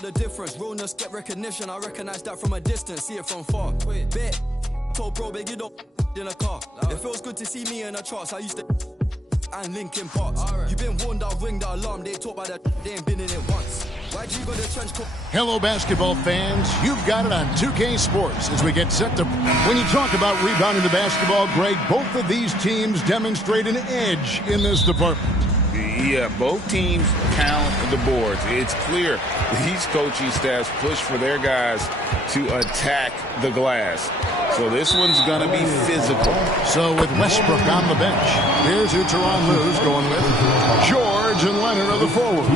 The difference, realness get recognition. I recognize that from a distance, see it from far. Bet, told bro, big you don't in a car. It feels good to see me in the charts. I used to and Linkin Parks. You been warned, I'll ring the alarm. They talk about that, they ain't been in it once. Why'd you got the trench coat? Hello, basketball fans. You've got it on 2K Sports as we get set to. When you talk about rebounding the basketball, Greg, both of these teams demonstrate an edge in this department. Yeah, both teams count the boards. It's clear these coaching staffs push for their guys to attack the glass. So this one's going to be physical. So with Westbrook on the bench, here's who Tyronn Lue's going with. George and Leonard are the forwards.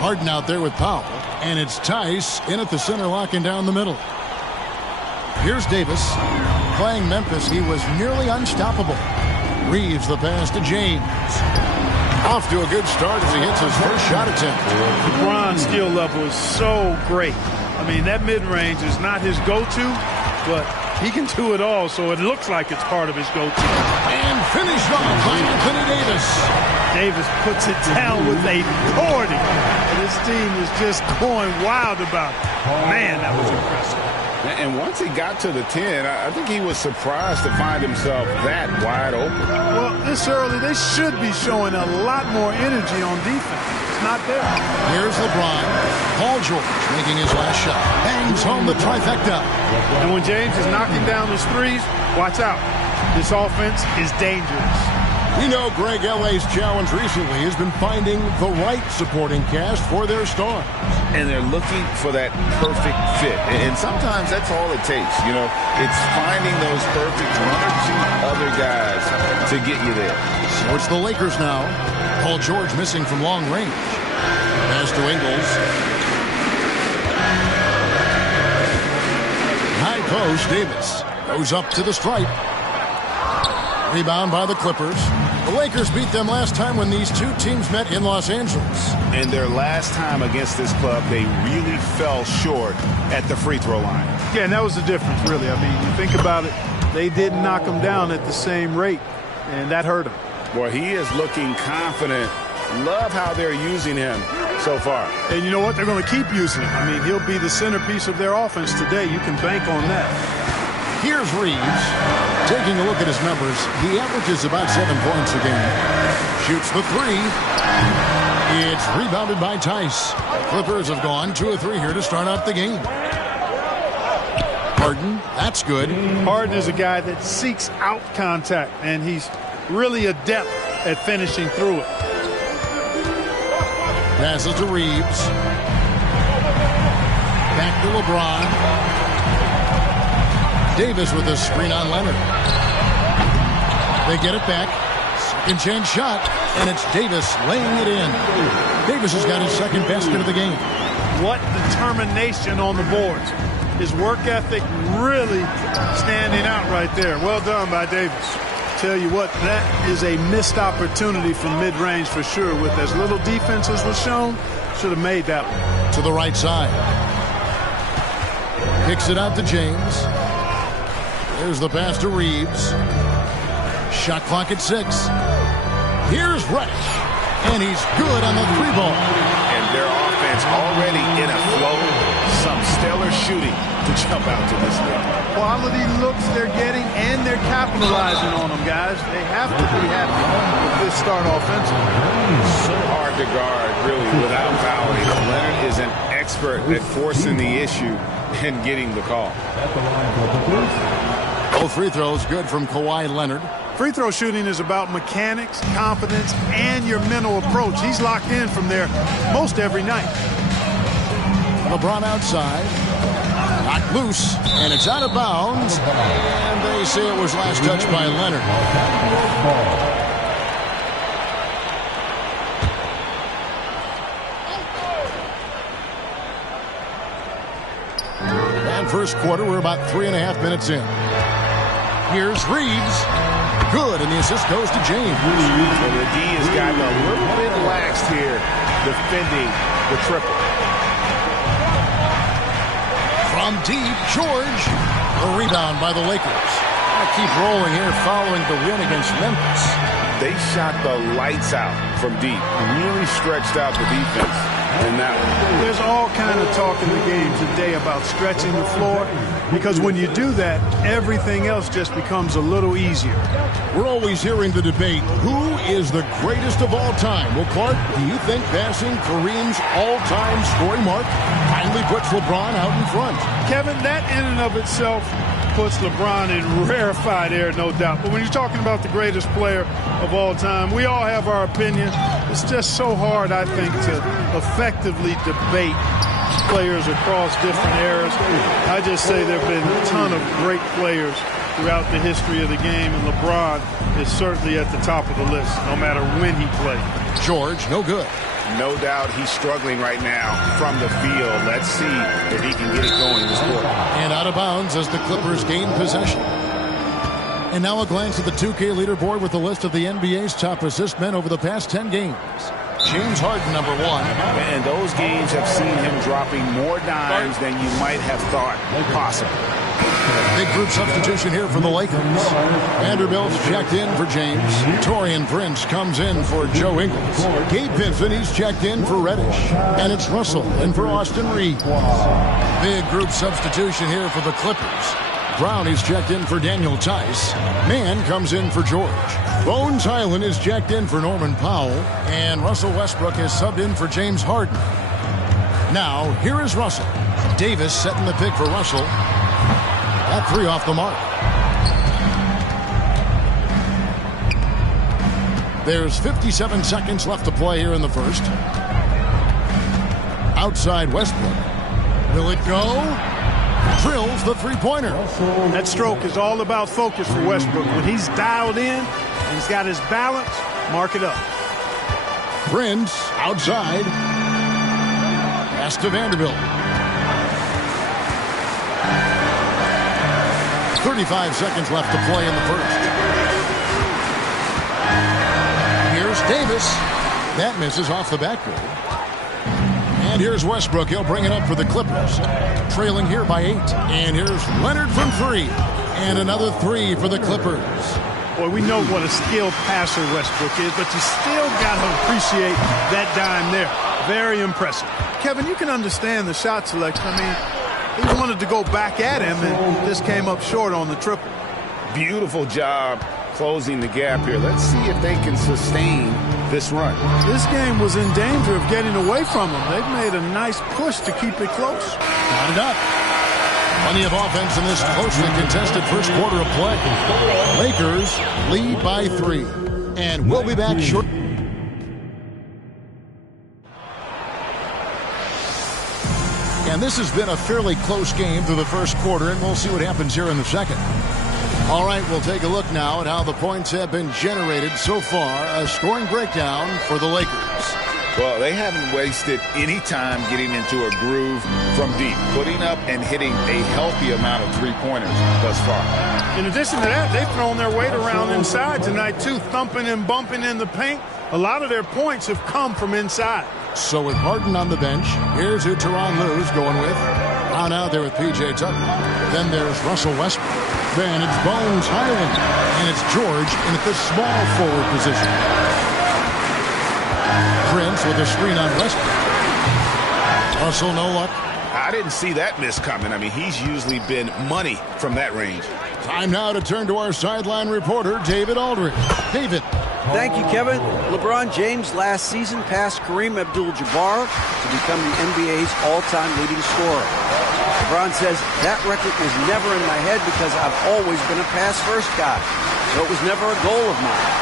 Harden out there with Powell. And it's Tice in at the center, locking down the middle. Here's Davis. Playing Memphis, he was nearly unstoppable. Reeves the pass to James. Off to a good start as he hits his first shot attempt. LeBron's skill level is so great. I mean, that mid-range is not his go-to, but he can do it all, so it looks like it's part of his go-to. And finished off by Anthony Davis. Davis puts it down with authority. This team is just going wild about it. Man, that was impressive. And once he got to the 10, I think he was surprised to find himself that wide open. Well, this early, they should be showing a lot more energy on defense. It's not there. Here's LeBron. Paul George making his last shot. Bangs home the trifecta. And when James is knocking down his threes, watch out. This offense is dangerous. We know Greg LA's challenge recently has been finding the right supporting cast for their stars. And they're looking for that perfect fit. And sometimes that's all it takes. You know, it's finding those perfect one or two other guys to get you there. So it's the Lakers now. Paul George missing from long range. Pass to Ingles. High post, Davis goes up to the stripe. Rebound by the Clippers. The Lakers beat them last time when these two teams met in Los Angeles. And their last time against this club, they really fell short at the free throw line. Yeah, and that was the difference, really. I mean, you think about it, they didn't knock him down at the same rate, and that hurt him. Boy, he is looking confident. Love how they're using him so far. And you know what? They're going to keep using him. I mean, he'll be the centerpiece of their offense today. You can bank on that. Here's Reeves. Taking a look at his numbers, he averages about 7 points a game. Shoots the three. It's rebounded by Tice. Clippers have gone 2 of 3 here to start out the game. Harden, that's good. Harden is a guy that seeks out contact, and he's really adept at finishing through it. Passes to Reeves. Back to LeBron. Davis with a screen on Leonard. They get it back. Second chance shot, and it's Davis laying it in. Davis has got his second basket of the game. What determination on the boards. His work ethic really standing out right there. Well done by Davis. Tell you what, that is a missed opportunity from mid-range for sure. With as little defense as was shown, should have made that one. To the right side. Kicks it out to James. There's the pass to Reeves. Shot clock at 6. Here's Reddish. And he's good on the 3-ball. And their offense already in a flow. Some stellar shooting to jump out to this league. Quality looks they're getting, and they're capitalizing on them, guys. They have to be happy with this start offensively. So hard to guard, really, without fouling. Leonard is an expert at forcing the issue and getting the call. Both free throws good from Kawhi Leonard. Free throw shooting is about mechanics, confidence, and your mental approach. He's locked in from there most every night. LeBron outside. Knocked loose, and it's out of bounds. And they say it was last touched by Leonard. And first quarter, we're about 3.5 minutes in. Here's Reeves. Good, and the assist goes to James. Well, the D has gotten a little bit laxed here defending the triple. From deep, George. A rebound by the Lakers. Gotta keep rolling here following the win against Memphis. They shot the lights out from deep. Really stretched out the defense. in that one. There's all kind of talk in the game today about stretching the floor, because when you do that, everything else just becomes a little easier. We're always hearing the debate, who is the greatest of all time? Well, Clark, do you think passing Kareem's all-time scoring mark finally puts LeBron out in front? Kevin, that in and of itself puts LeBron in rarefied air, no doubt. But when you're talking about the greatest player of all time, we all have our opinion. It's just so hard, I think, to effectively debate players across different eras. I just say there have been a ton of great players throughout the history of the game, and LeBron is certainly at the top of the list, no matter when he played. George, no good. No doubt he's struggling right now from the field. Let's see if he can get it going this quarter. And out of bounds as the Clippers gain possession. And now a glance at the 2K leaderboard with a list of the NBA's top assist men over the past 10 games. James Harden, number 1. And those games have seen him dropping more dimes than you might have thought possible. Big group substitution here for the Lakers. Vanderbilt's checked in for James. Taurean Prince comes in for Joe Ingles. Gabe Vincent, he's checked in for Reddish. And it's Russell in for Austin Reeves. Big group substitution here for the Clippers. Brown is checked in for Daniel Tice. Mann comes in for George. Bones Highland is checked in for Norman Powell. And Russell Westbrook is subbed in for James Harden. Now, here is Russell. Davis setting the pick for Russell. That 3 off the mark. There's 57 seconds left to play here in the first. Outside Westbrook. Will it go? Drills the three-pointer. That stroke is all about focus for Westbrook. When he's dialed in and he's got his balance, mark it up. Prince outside. Pass to Vanderbilt. 35 seconds left to play in the first. Here's Davis. That misses off the backboard. And here's Westbrook. He'll bring it up for the Clippers. Trailing here by 8. And here's Leonard from 3. And another 3 for the Clippers. Boy, we know what a skilled passer Westbrook is, but you still got to appreciate that dime there. Very impressive. Kevin, you can understand the shot selection. I mean, he wanted to go back at him and just came up short on the triple. Beautiful job closing the gap here. Let's see if they can sustain this run. This game was in danger of getting away from them. They've made a nice push to keep it close. Got it up. Plenty of offense in this closely contested first quarter of play. Lakers lead by 3. And we'll be back shortly. And this has been a fairly close game through the first quarter, and we'll see what happens here in the second. All right, we'll take a look now at how the points have been generated so far. A scoring breakdown for the Lakers. Well, they haven't wasted any time getting into a groove from deep, putting up and hitting a healthy amount of three-pointers thus far. In addition to that, they've thrown their weight around inside tonight, too, thumping and bumping in the paint. A lot of their points have come from inside. So with Harden on the bench, here's who Tyronn Lue's going with. On out there with P.J. Tucker. Then there's Russell Westbrook. Then it's Bones Highland. And it's George in at the small forward position. Prince with a screen on Westbrook. Russell, no luck. I didn't see that miss coming. I mean, he's usually been money from that range. Time now to turn to our sideline reporter, David Aldridge. David. Thank you, Kevin. LeBron James last season passed Kareem Abdul-Jabbar to become the NBA's all-time leading scorer. LeBron says that record was never in my head because I've always been a pass-first guy, so it was never a goal of mine.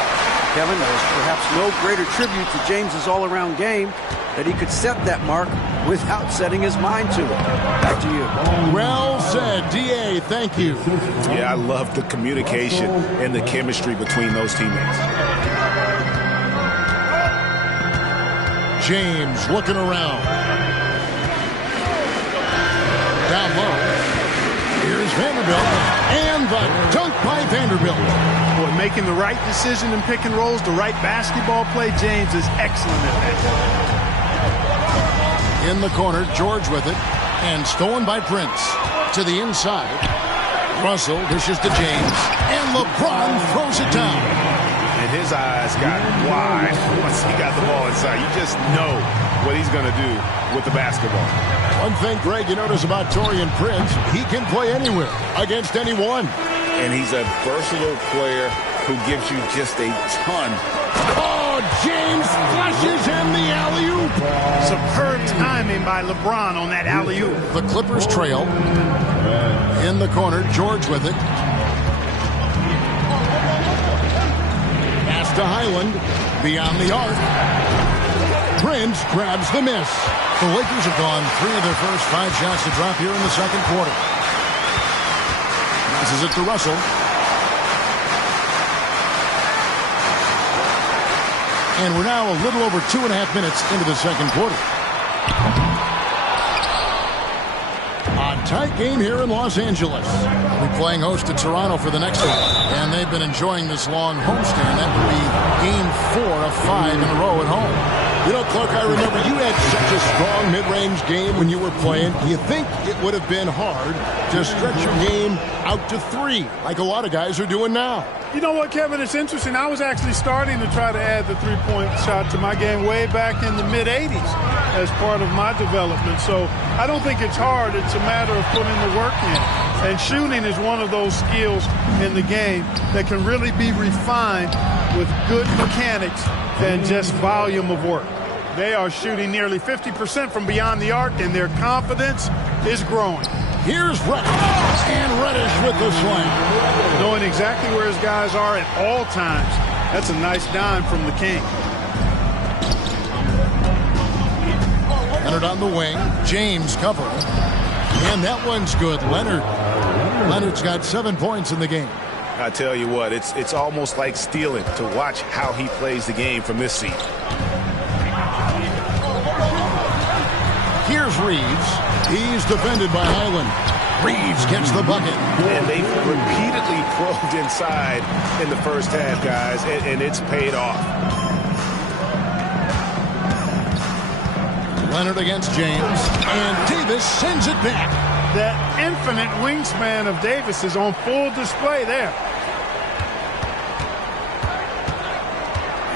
Kevin, there is perhaps no greater tribute to James's all-around game that he could set that mark without setting his mind to it. Back to you. Well said, D.A. Thank you. Yeah, I love the communication and the chemistry between those teammates. James looking around. Down low. Here's Vanderbilt. And the dunk by Vanderbilt. Boy, making the right decision in pick and rolls, the right basketball play. James is excellent at that. In the corner, George with it. And stolen by Prince. To the inside. Russell dishes to James. And LeBron throws it down. And his eyes got wide once he got the ball inside. You just know what he's going to do with the basketball. One thing, Greg, you notice about Taurean Prince, he can play anywhere against anyone. And he's a versatile player who gives you just a ton. Oh, James flushes him the alley-oop. Superb timing by LeBron on that alley-oop. The Clippers trail. In the corner, George with it. Pass to Highland. Beyond the arc. Prince grabs the miss. The Lakers have gone 3 of their first 5 shots to drop here in the second quarter. Passes it to Russell. And we're now a little over 2.5 minutes into the second quarter. A tight game here in Los Angeles. We'll be playing host to Toronto for the next one. And they've been enjoying this long homestand. That would be game 4 of 5 in a row at home. You know, Clark, I remember you had such a strong mid-range game when you were playing. Do you think it would have been hard to stretch your game out to 3, like a lot of guys are doing now? You know what, Kevin? It's interesting. I was actually starting to try to add the three-point shot to my game way back in the mid-'80s as part of my development. So I don't think it's hard. It's a matter of putting the work in. And shooting is one of those skills in the game that can really be refined with good mechanics and just volume of work. They are shooting nearly 50% from beyond the arc, and their confidence is growing. Here's Reddish, and Reddish with the slam. Knowing exactly where his guys are at all times. That's a nice dime from the King. Leonard on the wing. James covering. And that one's good. Leonard's got 7 points in the game. I tell you what, it's almost like stealing to watch how he plays the game from this seat. Here's Reeves. He's defended by Highland. Reeves gets the bucket. And they've repeatedly probed inside in the first half, guys, and it's paid off. Leonard against James. And Davis sends it back. That infinite wingspan of Davis is on full display there.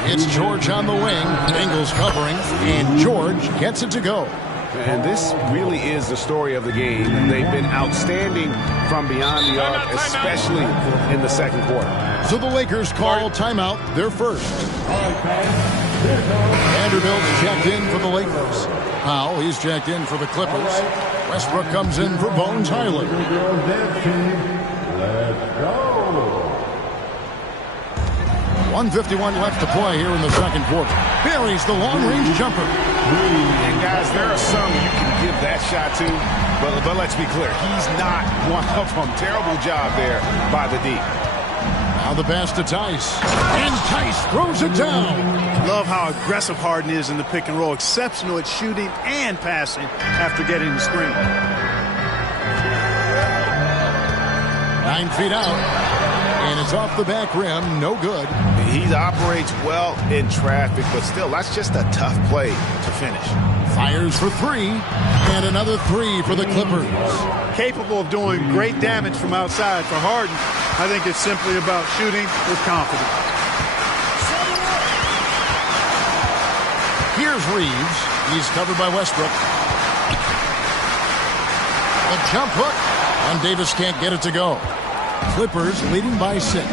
It's George on the wing. Ingles covering. And George gets it to go. And this really is the story of the game. They've been outstanding from beyond the arc, especially in the second quarter. So the Lakers call timeout, their first. Vanderbilt checked in for the Lakers. Powell, he's checked in for the Clippers. Westbrook comes in for Bones Highland. Let's go. 1:51 left to play here in the second quarter. Buries the long-range jumper. And guys, there are some you can give that shot to, but let's be clear, he's not one of them. Terrible job there by the D. Now the pass to Tice. And Tice throws it down. Love how aggressive Harden is in the pick and roll. Exceptional at shooting and passing after getting the screen. 9 feet out. And it's off the back rim. No good. He operates well in traffic, but still, that's just a tough play to finish. Fires for 3. And another 3 for the Clippers. Capable of doing great damage from outside. For Harden, I think it's simply about shooting with confidence. Here's Reeves. He's covered by Westbrook. A jump hook. And Davis can't get it to go. Clippers leading by 6.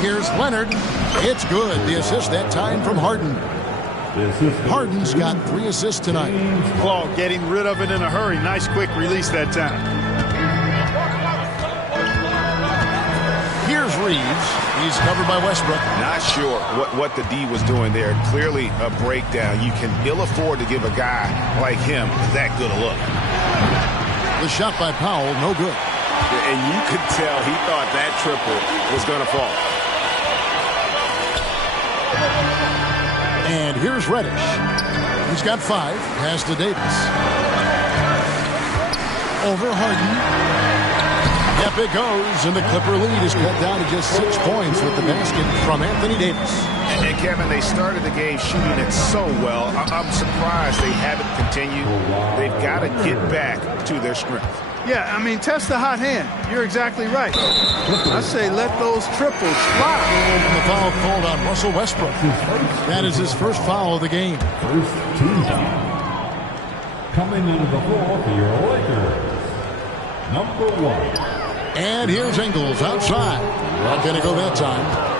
Here's Leonard. It's good. The assist that time from Harden. Harden's got 3 assists tonight. Claw getting rid of it in a hurry. Nice quick release that time. Here's Reeves. He's covered by Westbrook. Not sure what the D was doing there. Clearly a breakdown. You can ill afford to give a guy like him that good a look. The shot by Powell, no good. And you could tell he thought that triple was going to fall. And here's Reddish. He's got 5. Pass to Davis. Over Harden. Up it goes, and the Clipper lead is cut down to just 6 points with the basket from Anthony Davis. And Kevin, they started the game shooting it so well. I'm surprised they haven't continued. They've got to get back to their strength. Yeah, I mean, test the hot hand. You're exactly right. I say let those triples fly. And the foul called on Russell Westbrook. That is his first foul of the game. First team foul. Coming into the floor for your Lakers, number 1. And here's Ingles outside. Not going to go that time.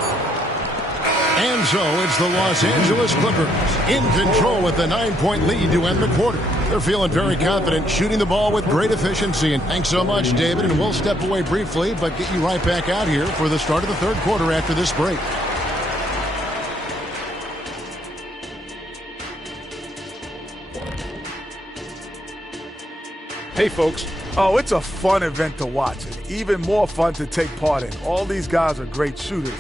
And so it's the Los Angeles Clippers in control with a 9-point lead to end the quarter. They're feeling very confident, shooting the ball with great efficiency. And thanks so much, David. And we'll step away briefly, but get you right back out here for the start of the third quarter after this break. Hey, folks. Oh, it's a fun event to watch and even more fun to take part in. All these guys are great shooters.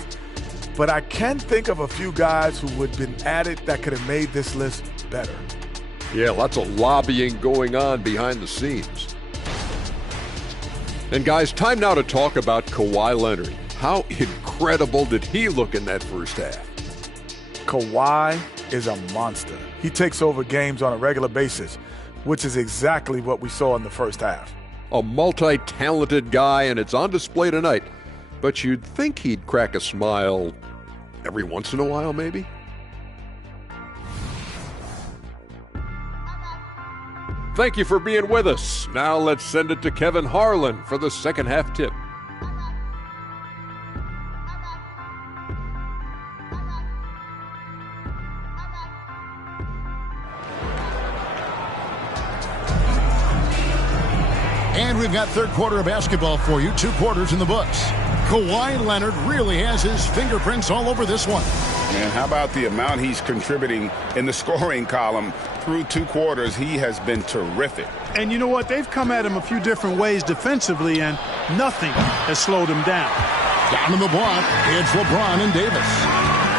But I can think of a few guys who would have been at it that could have made this list better. Yeah, lots of lobbying going on behind the scenes. And guys, time now to talk about Kawhi Leonard. How incredible did he look in that first half? Kawhi is a monster. He takes over games on a regular basis, which is exactly what we saw in the first half. A multi-talented guy, and it's on display tonight. But you'd think he'd crack a smile every once in a while, maybe? Thank you for being with us. Now let's send it to Kevin Harlan for the second half tip. And we've got third quarter of basketball for you. 2 quarters in the books. Kawhi Leonard really has his fingerprints all over this one. Man, how about the amount he's contributing in the scoring column through 2 quarters? He has been terrific. And you know what? They've come at him a few different ways defensively, and nothing has slowed him down. Down in the block, it's LeBron and Davis.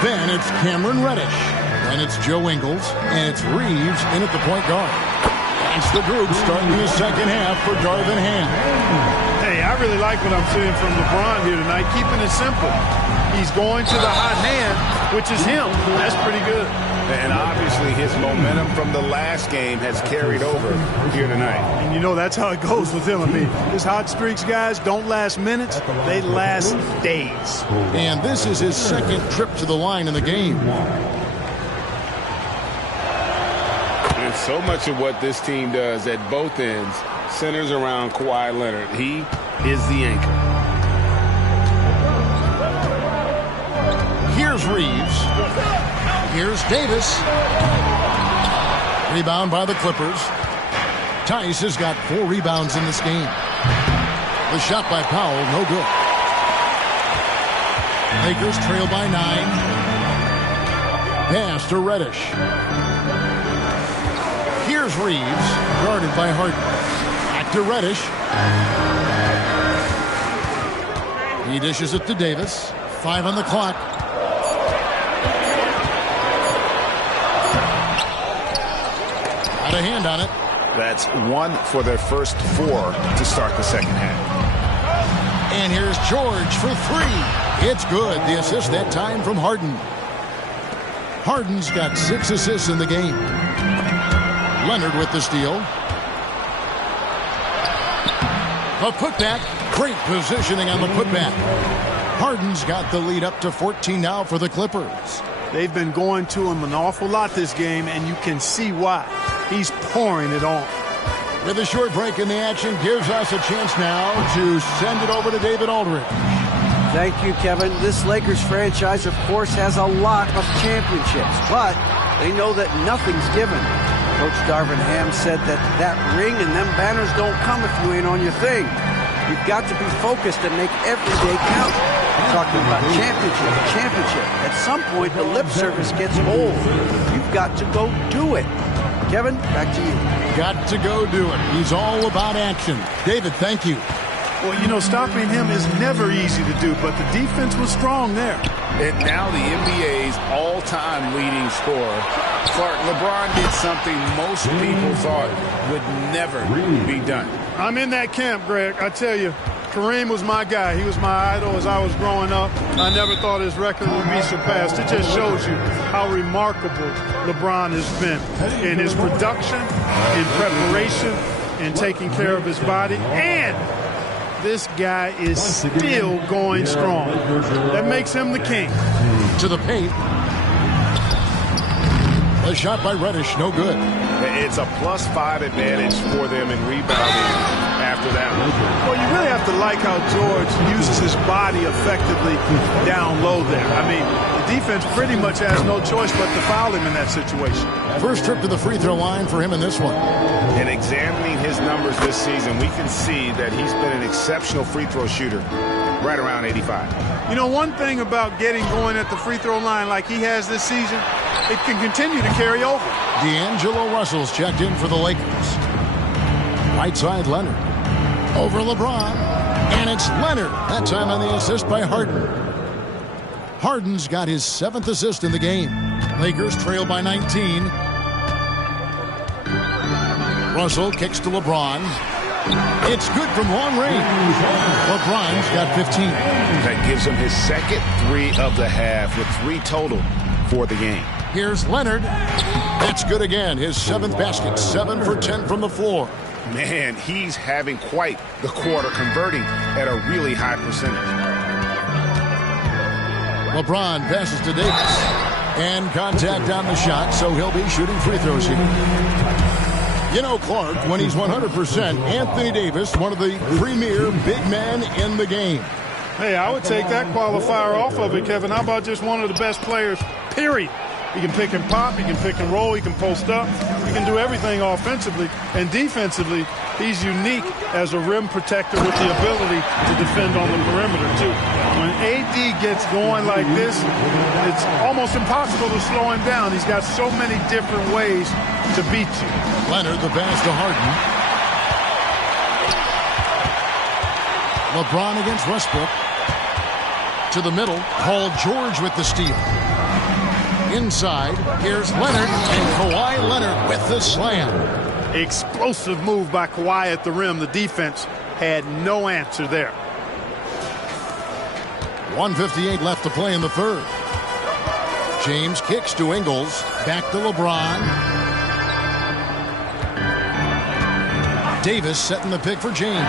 Then it's Cameron Reddish. Then it's Joe Ingles, and it's Reeves in at the point guard. That's the group starting the second half for Darvin Ham. Hey, I really like what I'm seeing from LeBron here tonight, keeping it simple. He's going to the hot hand, which is him. That's pretty good. And obviously his momentum from the last game has carried over here tonight. And you know that's how it goes with him. I mean, his hot streaks, guys, don't last minutes. They last days. And this is his second trip to the line in the game. And so much of what this team does at both ends centers around Kawhi Leonard. He is the anchor. Here's Reeves. Here's Davis. Rebound by the Clippers. Tice has got 4 rebounds in this game. The shot by Powell, no good. Lakers trail by 9. Pass to Reddish. Here's Reeves, guarded by Harden. Back to Reddish. He dishes it to Davis. 5 on the clock. Got a hand on it. That's 1 for their first 4 to start the second half. And here's George for 3. It's good. The assist that time from Harden. Harden's got 6 assists in the game. Leonard with the steal. A putback. Great positioning on the putback. Harden's got the lead up to 14 now for the Clippers. They've been going to him an awful lot this game, and you can see why. He's pouring it on. With a short break in the action, gives us a chance now to send it over to David Aldridge. Thank you, Kevin. This Lakers franchise, of course, has a lot of championships, but they know that nothing's given. Coach Darvin Ham said that ring and them banners don't come if you ain't on your thing. You've got to be focused and make every day count. I'm talking about championship. At some point, the lip service gets old. You've got to go do it. Kevin, back to you. Got to go do it. He's all about action. David, thank you. Well, you know, stopping him is never easy to do, but the defense was strong there. And now the NBA's all-time leading scorer. Clark, LeBron did something most people thought would never be done. I'm in that camp, Greg. I tell you, Kareem was my guy. He was my idol as I was growing up. I never thought his record would be surpassed. It just shows you how remarkable LeBron has been in his production, in preparation, and taking care of his body. And this guy is still going strong. That makes him the king. To the paint. A shot by Reddish, no good. It's a +5 advantage for them in rebounding after that one. Well, you really have to like how George uses his body effectively down low there. I mean, the defense pretty much has no choice but to foul him in that situation. First trip to the free throw line for him in this one. In examining his numbers this season, we can see that he's been an exceptional free throw shooter, right around 85. You know, one thing about getting going at the free throw line like he has this season, it can continue to carry over. D'Angelo Russell's checked in for the Lakers. Right side, Leonard. Over LeBron. And it's Leonard. That time on the assist by Harden. Harden's got his 7th assist in the game. Lakers trail by 19. Russell kicks to LeBron. It's good from long range. LeBron's got 15. That gives him his second 3 of the half with 3 total for the game. Here's Leonard. That's good again. His 7th basket. 7 for 10 from the floor. Man, he's having quite the quarter, converting at a really high percentage. LeBron passes to Davis. And contact on the shot, so he'll be shooting free throws here. You know, Clark, when he's 100%, Anthony Davis, one of the premier big men in the game. Hey, I would take that qualifier off of it, Kevin. How about just one of the best players, period? He can pick and pop, he can pick and roll, he can post up, he can do everything offensively. And defensively, he's unique as a rim protector with the ability to defend on the perimeter, too. When AD gets going like this, it's almost impossible to slow him down. He's got so many different ways to beat you. Leonard, the pass to Harden. LeBron against Westbrook. To the middle, Paul George with the steal. Inside, here's Leonard, and Kawhi Leonard with the slam. Explosive move by Kawhi at the rim. The defense had no answer there. 1:58 left to play in the third. James kicks to Ingles. Back to LeBron. Davis setting the pick for James.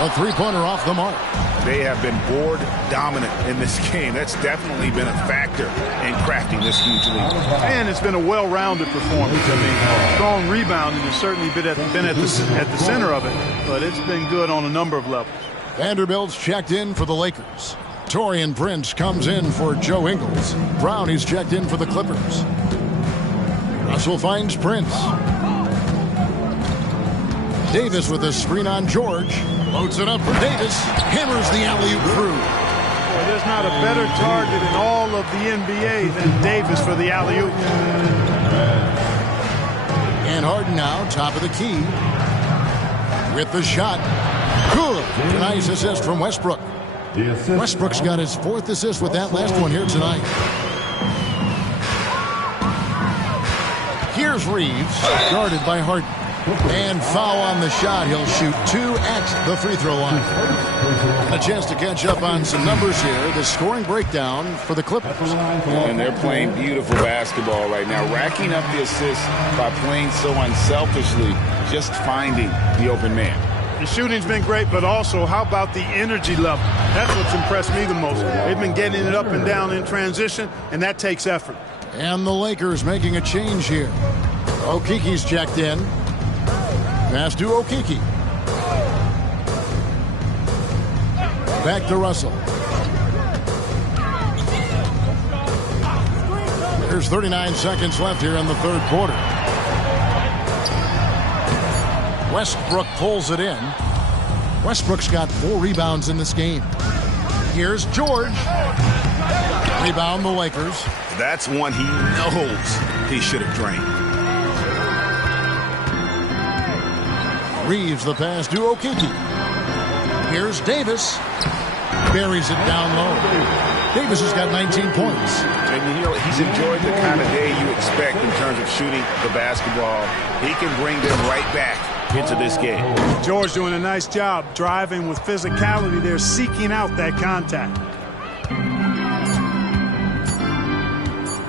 A three-pointer off the mark. They have been board dominant in this game. That's definitely been a factor in crafting this huge lead. And it's been a well-rounded performance. I mean, strong rebounding has certainly been at the center of it, but it's been good on a number of levels. Vanderbilt's checked in for the Lakers. Taurean Prince comes in for Joe Ingles. Brownie's checked in for the Clippers. Russell finds Prince. Davis with a screen on George. Loads it up for Davis. Hammers the alley-oop through. Well, there's not a better target in all of the NBA than Davis for the alley-oop. And Harden now, top of the key. With the shot. Good. Nice assist from Westbrook. Westbrook's got his 4th assist with that last one here tonight. Here's Reeves, guarded by Harden. And foul on the shot. He'll shoot 2 at the free throw line. A chance to catch up on some numbers here. The scoring breakdown for the Clippers. And they're playing beautiful basketball right now, racking up the assists by playing so unselfishly, just finding the open man. The shooting's been great, but also how about the energy level? That's what's impressed me the most. They've been getting it up and down in transition, and that takes effort. And the Lakers making a change here. Okiki's checked in. Pass to Okiki. Back to Russell. There's 39 seconds left here in the third quarter. Westbrook pulls it in. Westbrook's got 4 rebounds in this game. Here's George. Rebound the Lakers. That's one he knows he should have drained. Reeves the pass to Okiki. Here's Davis. Buries it down low. Davis has got 19 points. And you know, he's enjoyed the kind of day you expect in terms of shooting the basketball. He can bring them right back into this game. George doing a nice job driving with physicality there, seeking out that contact.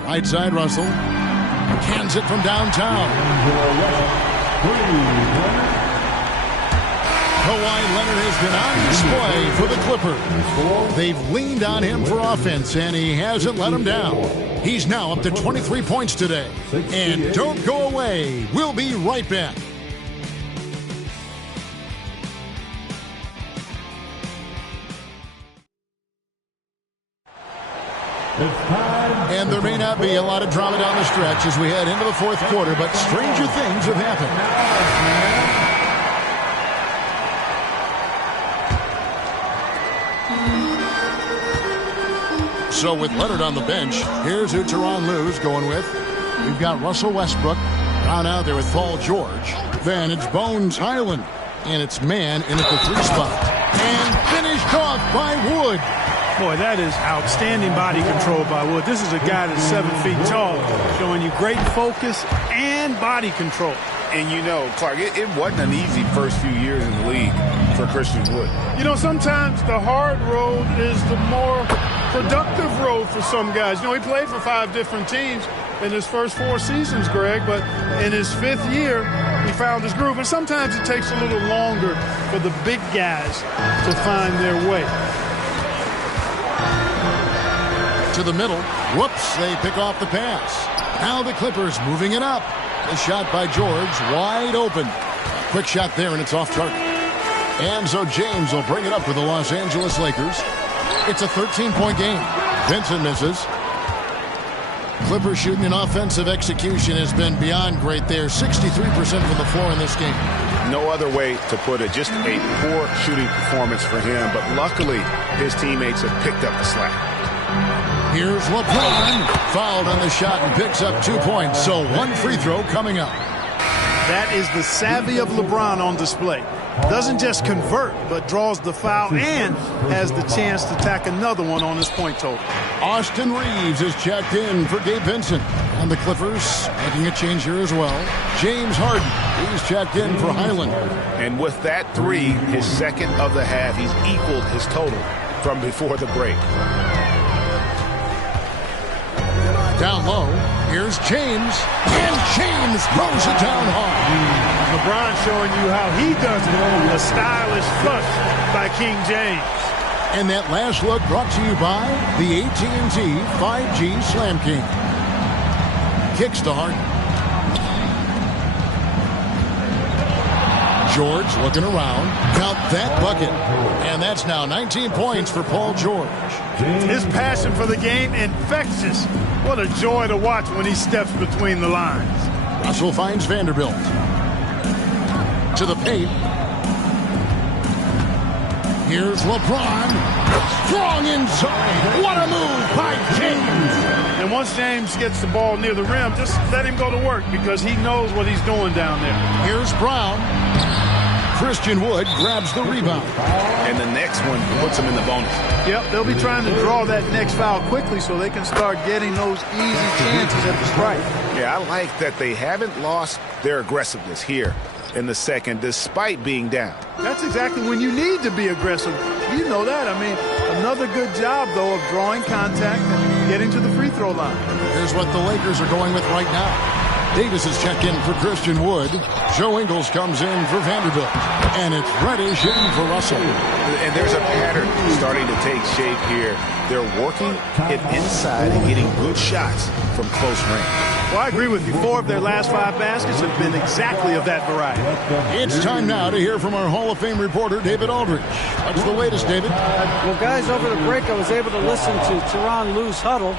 Right side, Russell. Cans it from downtown. Kawhi Leonard has been on display for the Clippers. They've leaned on him for offense, and he hasn't let them down. He's now up to 23 points today. And don't go away. We'll be right back. And there may not be a lot of drama down the stretch as we head into the fourth quarter, but stranger things have happened. So with Leonard on the bench, here's who Tyronn Lue's going with. We've got Russell Westbrook down out there with Paul George. Then it's Bones Highland, and it's man in at the 3 spot. And finished off by Wood. Boy, that is outstanding body control by Wood. This is a guy that's 7 feet tall, showing you great focus and body control. And you know, Clark, it wasn't an easy first few years in the league for Christian Wood. You know, sometimes the hard road is the more productive road for some guys. You know, he played for 5 different teams in his first 4 seasons, Greg, but in his 5th year, he found his groove. And sometimes it takes a little longer for the big guys to find their way. To the middle. Whoops, they pick off the pass. Now the Clippers moving it up. A shot by George, wide open. Quick shot there, and it's off target. And so James will bring it up for the Los Angeles Lakers. It's a 13-point game. Vincent misses. Clippers shooting and offensive execution has been beyond great there. 63% from the floor in this game. No other way to put it. Just a poor shooting performance for him. But luckily, his teammates have picked up the slack. Here's LeBron. Fouled on the shot and picks up 2 points. So 1 free throw coming up. That is the savvy of LeBron on display. Doesn't just convert, but draws the foul and has the chance to tack another one on his point total. Austin Reeves is checked in for Gabe Vincent. And the Clippers making a change here as well. James Harden, he's checked in for Highland. And with that 3, his second of the half, he's equaled his total from before the break. Down low, here's James, and James throws it down hard. LeBron showing you how he does it. A stylish flush by King James. And that last look brought to you by the AT&T 5G Slam King. Kicks to Harden. George looking around. Count that bucket. And that's now 19 points for Paul George. His passion for the game, infectious. What a joy to watch when he steps between the lines. Russell finds Vanderbilt. To the paint. Here's LeBron. Strong inside. What a move by James. And once James gets the ball near the rim, just let him go to work because he knows what he's doing down there. Here's Brown. Christian Wood grabs the rebound. And the next one puts him in the bonus. Yep, they'll be trying to draw that next foul quickly so they can start getting those easy chances at the stripe. Yeah, I like that they haven't lost their aggressiveness here in the second despite being down. That's exactly when you need to be aggressive. You know that. I mean, another good job, though, of drawing contact and getting to the free throw line. Here's what the Lakers are going with right now. Davis is checked in for Christian Wood. Joe Ingles comes in for Vanderbilt. And it's Reddish in for Russell. And there's a pattern starting to take shape here. They're working it inside and getting good shots from close range. Well, I agree with you. 4 of their last 5 baskets have been exactly of that variety. It's time now to hear from our Hall of Fame reporter, David Aldridge. What's the latest, David? Well, guys, over the break, I was able to listen to Tyronn Lue's huddle.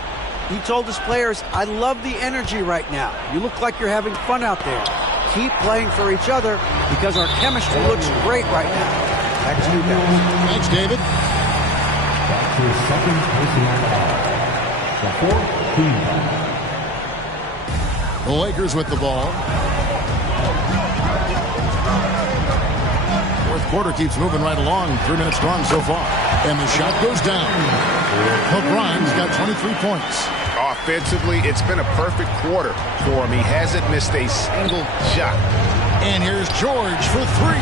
He told his players, I love the energy right now. You look like you're having fun out there. Keep playing for each other because our chemistry looks great right now. Back to you guys. Thanks, David. Back to his second personal foul. The fourth team. The Lakers with the ball. Fourth quarter keeps moving right along. 3 minutes gone so far. And the shot goes down. LeBron's got 23 points. Offensively, it's been a perfect quarter for him. He hasn't missed a single shot. And here's George for 3.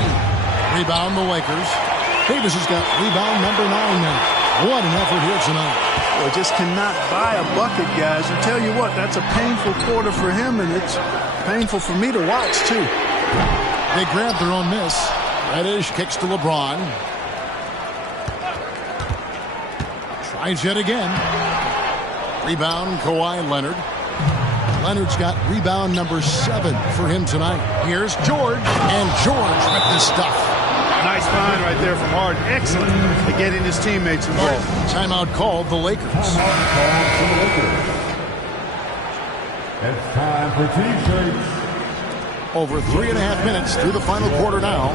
Rebound the Lakers. Davis has got rebound number 9 now. What an effort here tonight. Well, just cannot buy a bucket, guys. I tell you what, that's a painful quarter for him, and it's painful for me to watch, too. They grab their own miss. Reddish kicks to LeBron. Tries yet again. Rebound, Kawhi Leonard. Leonard's got rebound number 7 for him tonight. Here's George, and George with the stuff. Nice find right there from Harden. Excellent at getting his teammates involved. Timeout called the Lakers. It's time for T-shirts. Over 3.5 minutes through the final quarter now.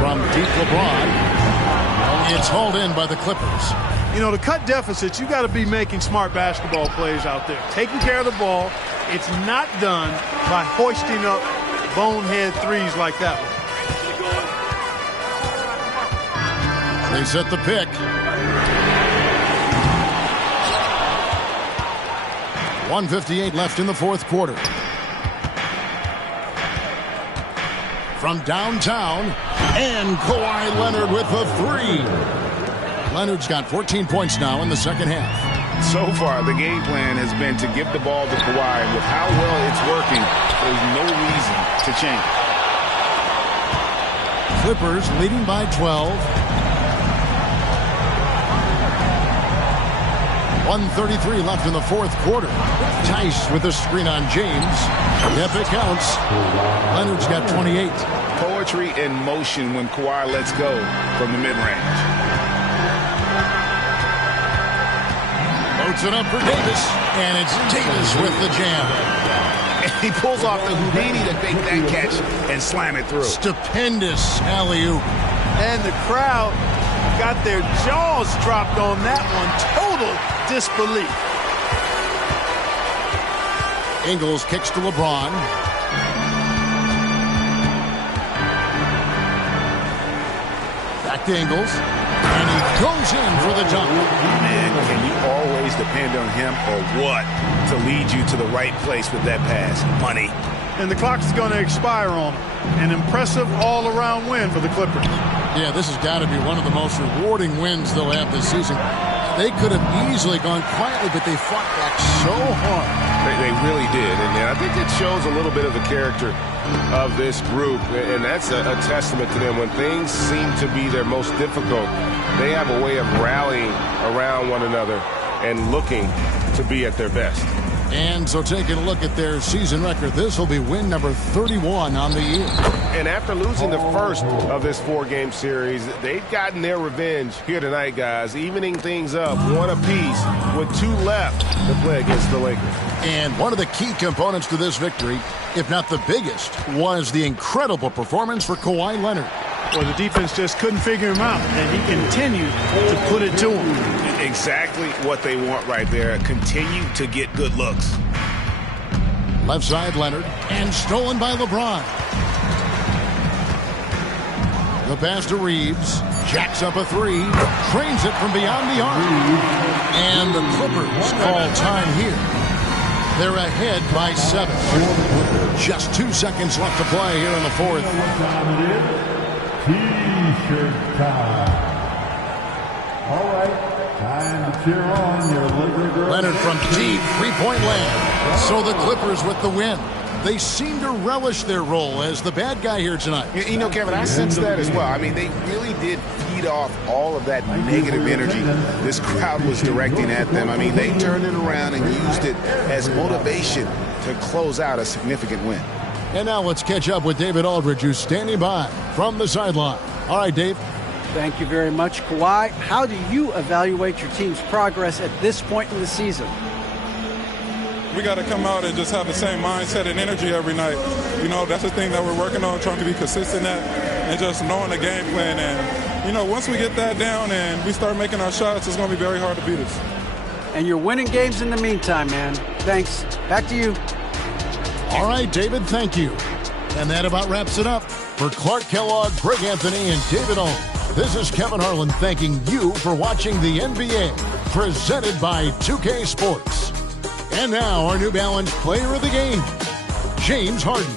From deep LeBron. It's hauled in by the Clippers. You know, to cut deficits, you got to be making smart basketball plays out there. Taking care of the ball. It's not done by hoisting up bonehead threes like that one. They set the pick. 1:58 left in the fourth quarter. From downtown, and Kawhi Leonard with a 3. Leonard's got 14 points now in the second half. So far, the game plan has been to give the ball to Kawhi, and with how well it's working, there's no reason to change. Clippers leading by 12. 1:33 left in the fourth quarter. Tice with a screen on James. Yep, it counts. Leonard's got 28. Poetry in motion when Kawhi lets go from the mid-range. Loads it up for Davis, and it's Davis with the jam. And he pulls off the Houdini to fake that catch and slam it through. Stupendous alley-oop. And the crowd got their jaws dropped on that one. Total disbelief. Ingles kicks to LeBron. Back to Ingles. And he goes in for the dunk. Man, can you always depend on him or what to lead you to the right place with that pass? Money. And the clock is going to expire on him. An impressive all-around win for the Clippers. Yeah, this has got to be one of the most rewarding wins they'll have this season. They could have easily gone quietly, but they fought back so hard. They really did, and I think it shows a little bit of the character of this group, and that's a testament to them. When things seem to be their most difficult, they have a way of rallying around one another and looking to be at their best. And so taking a look at their season record, this will be win number 31 on the year. And after losing the first of this 4-game series, they've gotten their revenge here tonight, guys, evening things up, 1 apiece with 2 left to play against the Lakers. And one of the key components to this victory, if not the biggest, was the incredible performance for Kawhi Leonard. Well, the defense just couldn't figure him out, and he continued to put it to him. Exactly what they want right there. Continue to get good looks. Left side, Leonard, and stolen by LeBron. The pass to Reeves. Jacks up a 3. Trains it from beyond the arc. And the Clippers call time here. They're ahead by 7. Just 2 seconds left to play here in the fourth. T-shirt time. All right, time to cheer on your Laker girls. Leonard from deep three-point land. So the Clippers with the win. They seem to relish their role as the bad guy here tonight. You know, Kevin, I sense that as well. I mean, they really did feed off all of that negative energy this crowd was directing at them. I mean, they turned it around and used it as motivation to close out a significant win. And now let's catch up with David Aldridge, who's standing by from the sideline. All right, Dave. Thank you very much, Kawhi. How do you evaluate your team's progress at this point in the season? We got to come out and just have the same mindset and energy every night. You know, that's the thing that we're working on, trying to be consistent at, and just knowing the game plan. And, you know, once we get that down and we start making our shots, it's going to be very hard to beat us. And you're winning games in the meantime, man. Thanks. Back to you. All right, David, thank you. And that about wraps it up. For Clark Kellogg, Greg Anthony, and David Owen, this is Kevin Harlan thanking you for watching the NBA, presented by 2K Sports. And now, our New Balance player of the game, James Harden.